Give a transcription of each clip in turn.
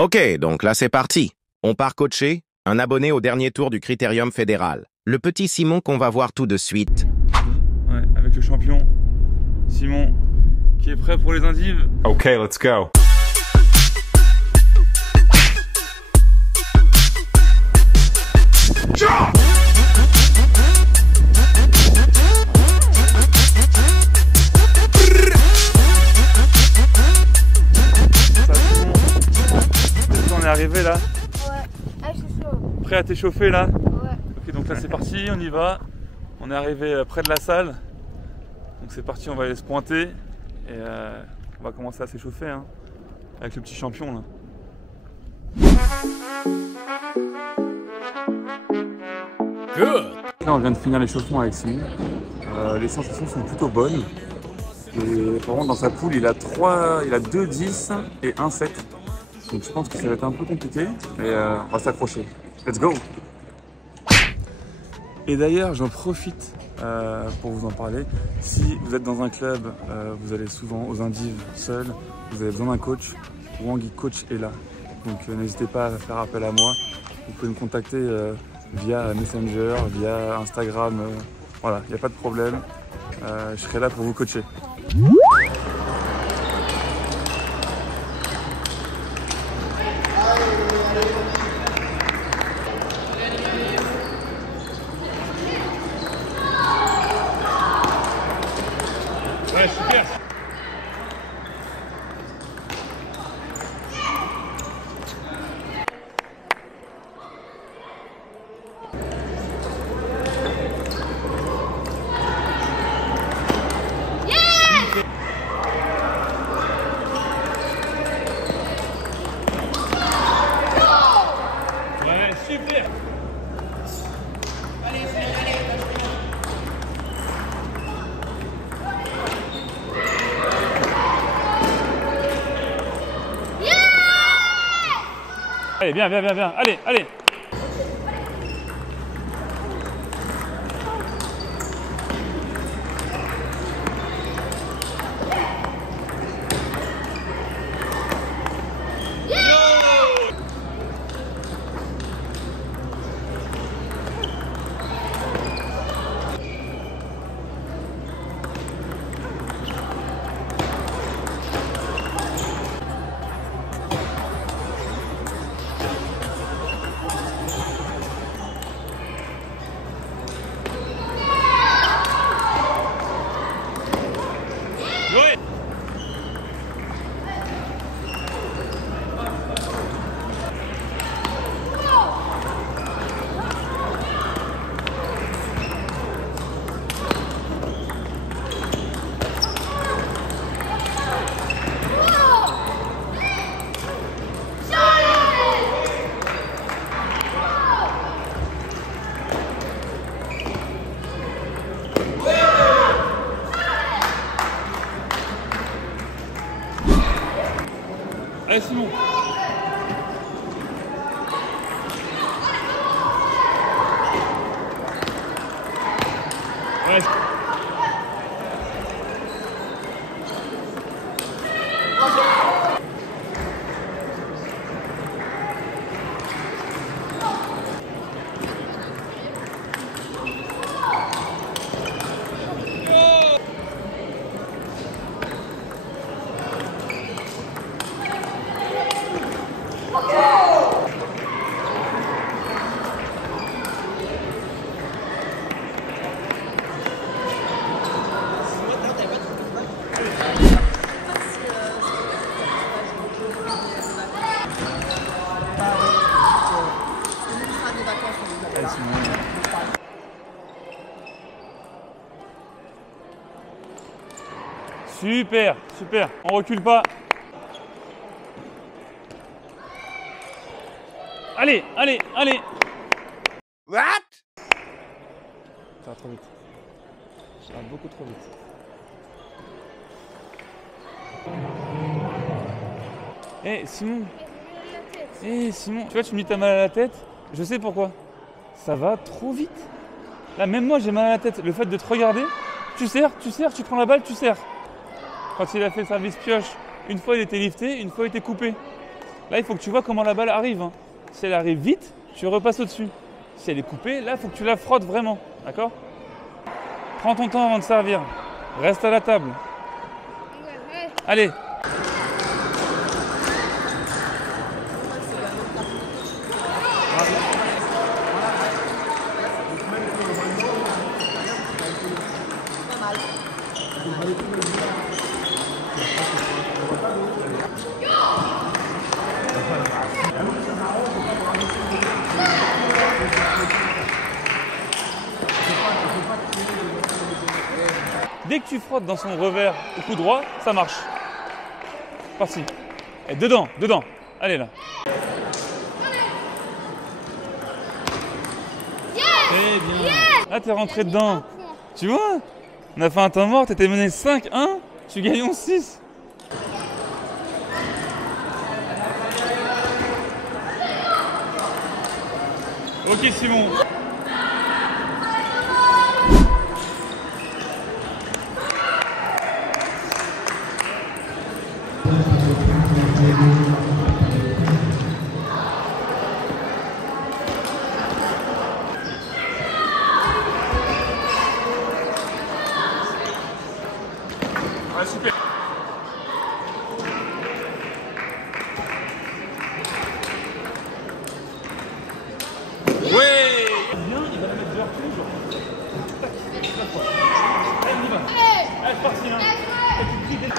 Ok, donc là c'est parti. On part coacher, un abonné au dernier tour du Critérium fédéral. Le petit Simon qu'on va voir tout de suite. Ouais, avec le champion Simon qui est prêt pour les indives. Ok, let's go. On est arrivé là. Ouais, ah, je suis chaud. Prêt à t'échauffer là? Ouais. Ok, donc là c'est parti, on y va. On est arrivé près de la salle. Donc c'est parti, on va aller se pointer. Et on va commencer à s'échauffer hein, avec le petit champion là. Good. Là on vient de finir l'échauffement avec Simon. Les sensations sont plutôt bonnes. Et par contre dans sa poule il a 2 10 et 1 7. Donc je pense que ça va être un peu compliqué. Mais on va s'accrocher. Let's go. Et d'ailleurs j'en profite pour vous en parler. Si vous êtes dans un club, vous allez souvent aux indives seul, vous avez besoin d'un coach, Wangui Coach est là. Donc n'hésitez pas à faire appel à moi. Vous pouvez me contacter via Messenger, via Instagram. Voilà, il n'y a pas de problème. Je serai là pour vous coacher. Ouais, super. Ouais, super. Allez, viens, viens, viens, viens. Allez, allez. Allez Simon. Ouais. Super, super. On recule pas. Allez, allez, allez. What? Ça va trop vite. Ça va beaucoup trop vite. Eh Simon. Eh Simon, tu vois, tu me dis que t'as mal à la tête. Je sais pourquoi. Ça va trop vite. Là, même moi, j'ai mal à la tête. Le fait de te regarder, tu serres, tu prends la balle, tu serres. Quand il a fait le service pioche, une fois il était lifté, une fois il était coupé. Là, il faut que tu vois comment la balle arrive. Hein. Si elle arrive vite, tu repasses au-dessus. Si elle est coupée, là, il faut que tu la frottes vraiment. D'accord? Prends ton temps avant de servir. Reste à la table. Allez. Dès que tu frottes dans son revers au coup droit, ça marche. Parti. Et dedans, dedans. Allez là. Très bien. Ah, t'es rentré dedans. Tu vois? On a fait un temps mort, t'étais mené 5-1, tu gagnes 11-6. Ok Simon. Ouais, super. Ouais. Bien, il va la mettre dehors toujours. Tac, tac. Allez, on y va. Allez, c'est parti, hein. Et tu pries des...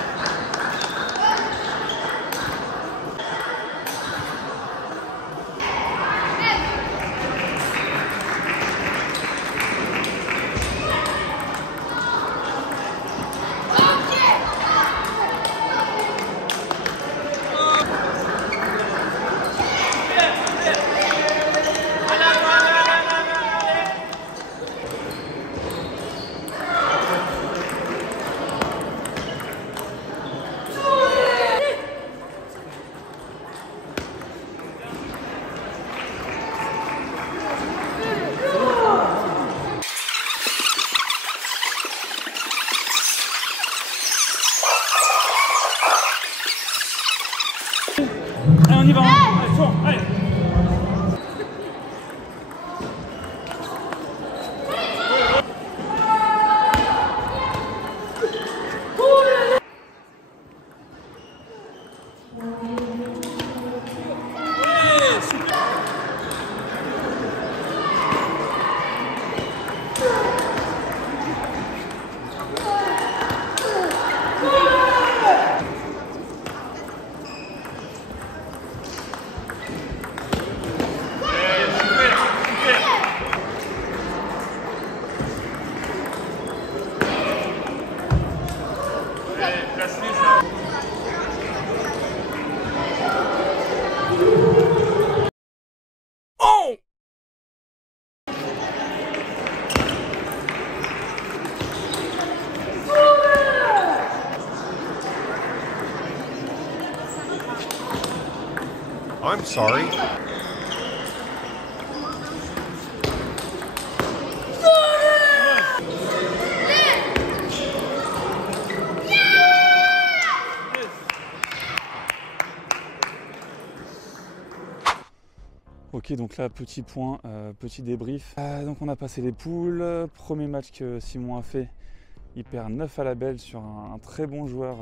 Allez, on y va. Allez, fort, allez. I'm sorry. Ok, donc là, petit point, petit débrief. Donc on a passé les poules. Premier match que Simon a fait, il perd 9 à la belle sur un très bon joueur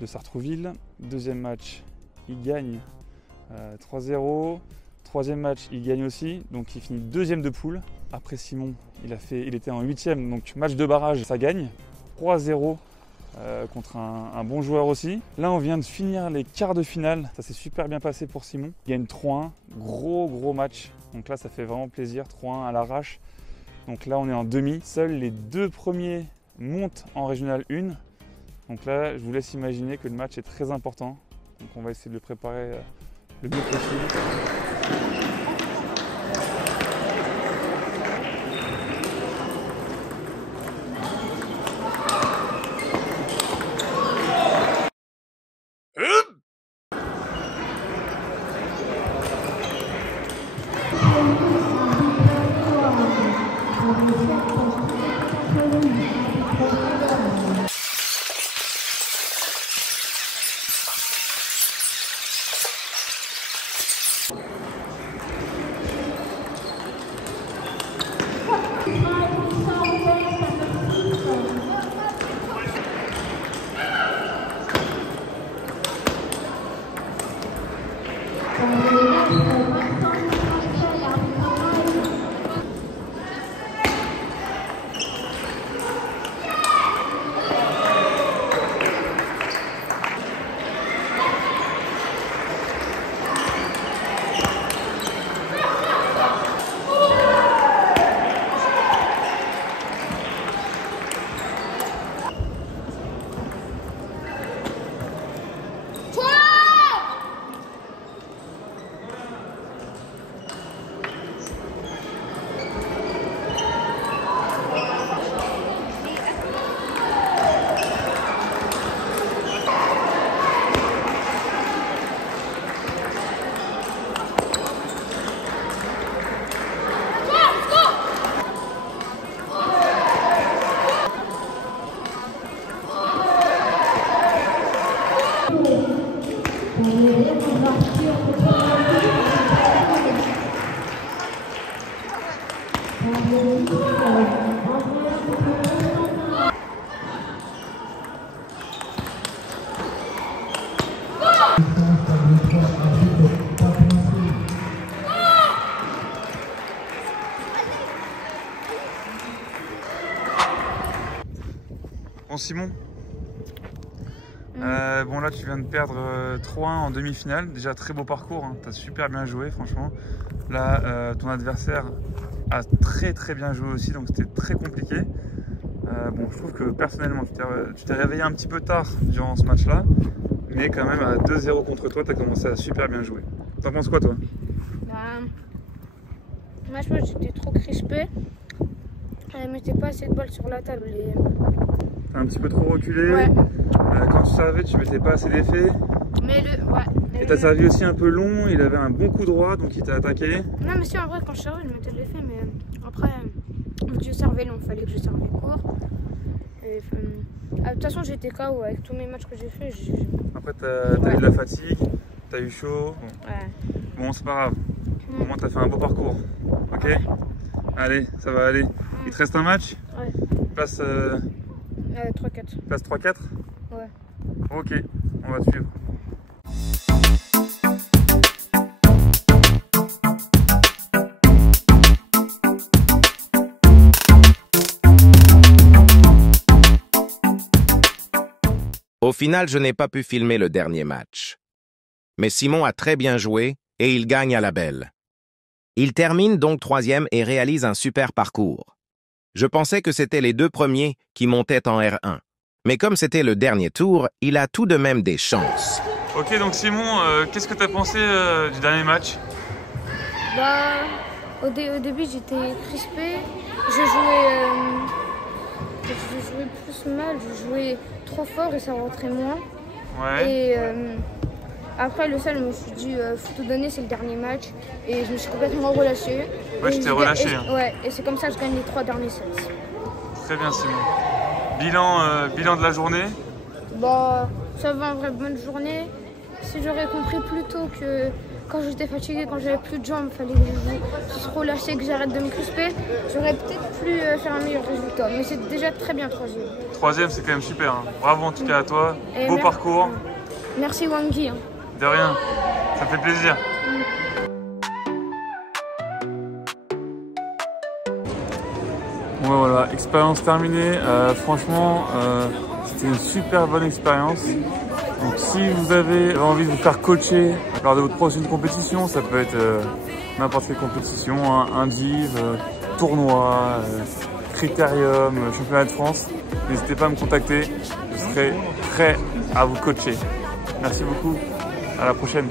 de Sartrouville. Deuxième match, il gagne 3-0. Troisième match, il gagne aussi, donc il finit deuxième de poule. Après Simon, il était en huitième, donc match de barrage, ça gagne. 3-0 contre un bon joueur aussi. Là, on vient de finir les quarts de finale. Ça s'est super bien passé pour Simon. Il gagne 3-1, gros match. Donc là, ça fait vraiment plaisir, 3-1 à l'arrache. Donc là, on est en demi. Seuls les deux premiers montent en Régional 1. Donc là, je vous laisse imaginer que le match est très important. Donc on va essayer de le préparer le mieux possible. Bon Simon, bon là tu viens de perdre 3-1 en demi-finale, déjà très beau parcours, hein. Tu as super bien joué franchement. Là ton adversaire a très bien joué aussi, donc c'était très compliqué. Bon, je trouve que personnellement tu t'es réveillé un petit peu tard durant ce match là, mais quand même à 2-0 contre toi, tu as commencé à super bien jouer. T'en penses quoi toi? Moi je pense que j'étais trop crispé. Je mettais pas assez de balles sur la table. T'as un petit peu trop reculé. Ouais. Quand tu servais, tu mettais pas assez d'effet. Mais Et t'as servi aussi un peu long, il avait un bon coup droit, donc il t'a attaqué. Non mais si, en vrai quand je servais, je mettais de l'effet, mais après, vu que je servais long, il fallait que je servais court. Et de toute façon j'étais KO avec tous mes matchs que j'ai fait. Après t'as eu de la fatigue, t'as eu chaud. Bon c'est pas grave, au moins t'as fait un beau parcours. Ok. Allez, ça va aller. Il te reste un match? Ouais. Place 3-4. Place 3-4? Ouais. Ok, on va suivre. Au final, je n'ai pas pu filmer le dernier match. Mais Simon a très bien joué et il gagne à la belle. Il termine donc 3e et réalise un super parcours. Je pensais que c'était les 2 premiers qui montaient en R1. Mais comme c'était le dernier tour, il a tout de même des chances. Ok, donc Simon, qu'est-ce que tu as pensé du dernier match? Au début j'étais crispé, je jouais plus mal, je jouais trop fort et ça rentrait moins. Ouais. Et après le seul, je me suis dit, faut tout donner, c'est le dernier match. Et je me suis complètement relâché. Ouais, je t'ai relâché. Ouais, et c'est comme ça que je gagne les 3 derniers sets. Très bien Simon. Bilan de la journée? Ça va, en vrai, bonne journée. Si j'aurais compris plus tôt que quand j'étais fatiguée, quand j'avais plus de jambes, il fallait que je se relâcher, que j'arrête de me crisper, j'aurais peut-être pu faire un meilleur résultat. Mais c'est déjà très bien 3e. 3e, c'est quand même super. Hein. Bravo en tout cas à toi. Et beau parcours. Merci Wangi. Hein. De rien, ça fait plaisir. Bon voilà, expérience terminée. Franchement, c'était une super bonne expérience. Donc si vous avez envie de vous faire coacher lors de votre prochaine compétition, ça peut être n'importe quelle compétition, hein, un div, tournoi, critérium, championnat de France, n'hésitez pas à me contacter, je serai prêt à vous coacher. Merci beaucoup, à la prochaine.